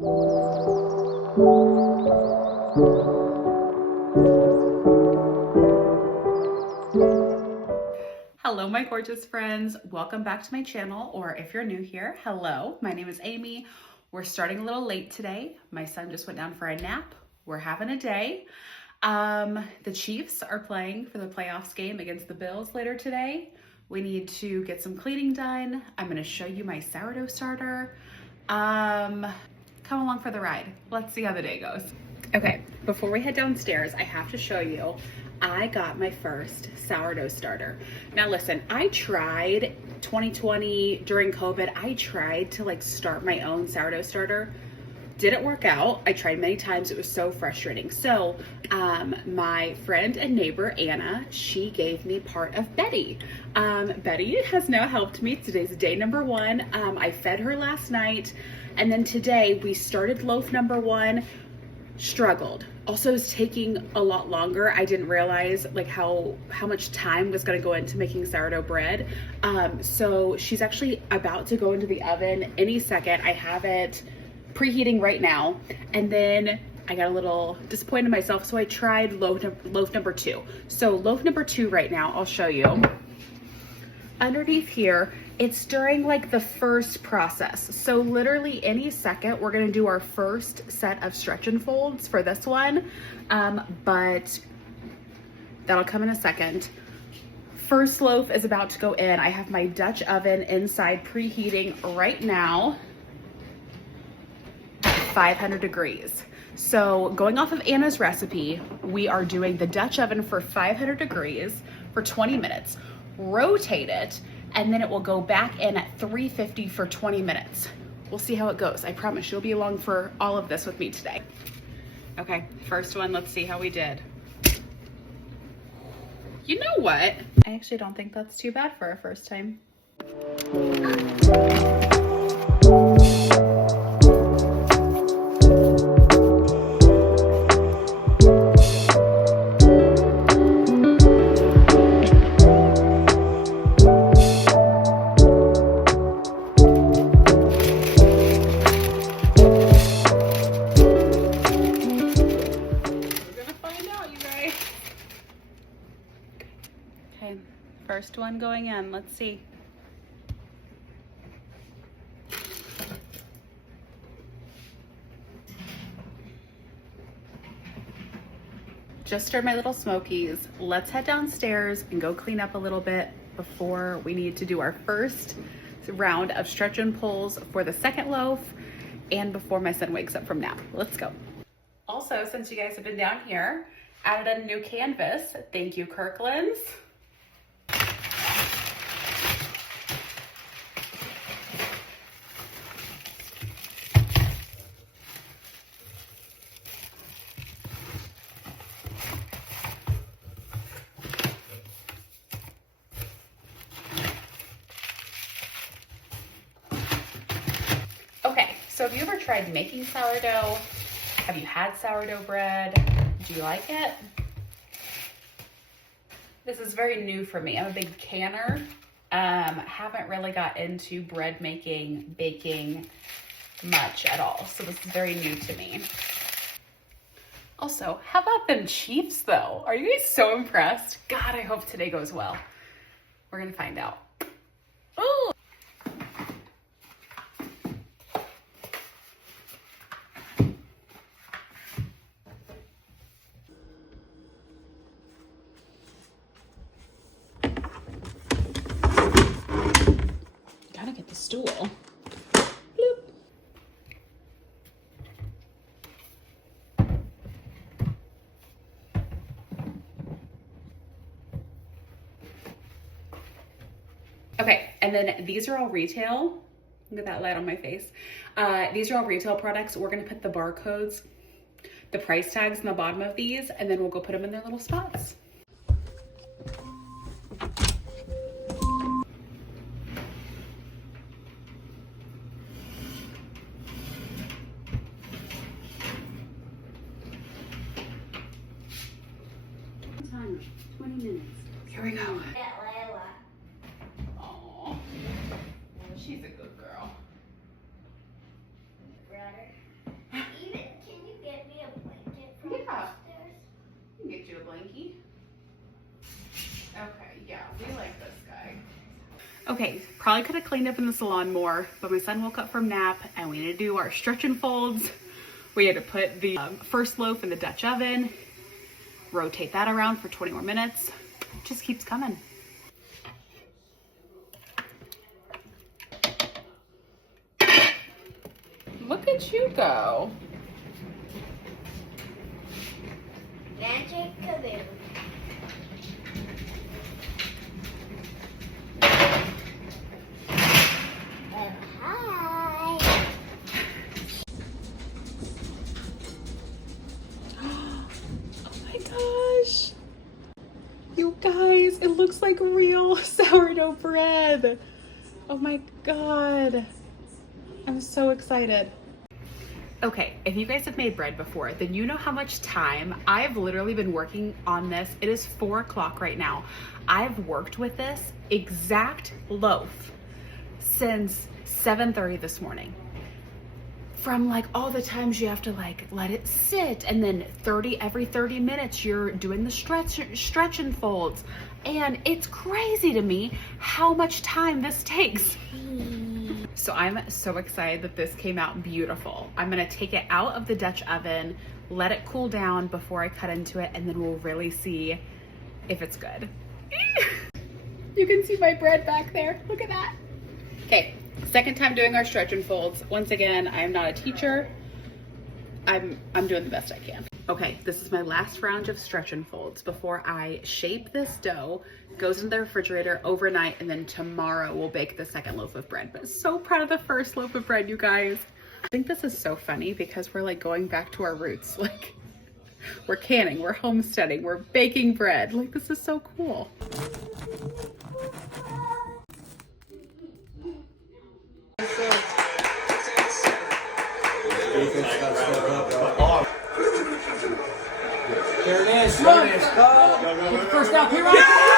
Hello, my gorgeous friends. Welcome back to my channel, or if you're new here, hello. My name is Amy. We're starting a little late today. My son just went down for a nap. We're having a day. The Chiefs are playing for the playoffs game against the Bills later today. We need to get some cleaning done. I'm going to show you my sourdough starter. Come along for the ride. Let's see how the day goes. Okay, before we head downstairs, I have to show you, I got my first sourdough starter. Now listen, I tried 2020 during COVID, I tried to start my own sourdough starter. Didn't work out. I tried many times. It was so frustrating. So my friend and neighbor, Anna, she gave me part of Betty. Betty has now helped me. Today's day number 1. I fed her last night. And then today we started loaf number 1. Struggled. Also, it's taking a lot longer. I didn't realize how much time was going to go into making sourdough bread. So she's actually about to go into the oven any second. I have it preheating right now, and then I got a little disappointed in myself, so I tried loaf number 2. So loaf number 2 right now, I'll show you. Underneath here, it's during the first process. So literally any second, we're gonna do our first set of stretch and folds for this one, but that'll come in a second. First loaf is about to go in. I have my Dutch oven inside preheating right now. 500 degrees. So going off of Anna's recipe, we are doing the Dutch oven for 500 degrees for 20 minutes. Rotate it, and then it will go back in at 350 for 20 minutes. We'll see how it goes. I promise you'll be along for all of this with me today. Okay, first one, let's see how we did. You know what? I actually don't think that's too bad for our first time. Okay, first one going in. Let's see. Just stirred my little smokies. Let's head downstairs and go clean up a little bit before we need to do our first round of stretch and pulls for the second loaf and before my son wakes up from nap. Let's go. Also, since you guys have been down here, added a new canvas. Thank you, Kirkland's. Okay, so have you ever tried making sourdough? Have you had sourdough bread? Do you like it? This is very new for me. I'm a big canner. Haven't really got into bread making, baking much at all. So this is very new to me. Also, how about them Chiefs though? Are you guys so impressed? God, I hope today goes well. We're gonna find out. Ooh. Gotta get the stool. Bloop. Okay, and then these are all retail. Look at that light on my face. These are all retail products. We're gonna put the barcodes, the price tags on the bottom of these, and then we'll go put them in their little spots. Timer, 20 minutes. Here we go. She's a good girl. Okay, probably could have cleaned up in the salon more, but my son woke up from nap and we need to do our stretch and folds. We had to put the first loaf in the Dutch oven, rotate that around for 20 more minutes. It just keeps coming. Look at you go. Magic kaboom. Oh, hi. Oh my gosh. You guys, it looks like real sourdough bread. Oh my God. I'm so excited. Okay, if you guys have made bread before, then you know how much time I've literally been working on this. It is 4 o'clock right now. I've worked with this exact loaf since 7:30 this morning. From like all the times you have to like let it sit, and then every 30 minutes you're doing the stretch and folds. And it's crazy to me how much time this takes. So I'm so excited that this came out beautiful. I'm gonna take it out of the Dutch oven, let it cool down before I cut into it, and then we'll really see if it's good. You can see my bread back there. Look at that. Okay, second time doing our stretch and folds. Once again, I am not a teacher. I'm doing the best I can. Okay, this is my last round of stretch and folds before I shape this dough, goes in the refrigerator overnight, and then tomorrow we'll bake the second loaf of bread. But so proud of the first loaf of bread, you guys. I think this is so funny because we're like going back to our roots. Like, we're canning, we're homesteading, we're baking bread. Like, this is so cool. There it is. Run. Get the first out. Here, right.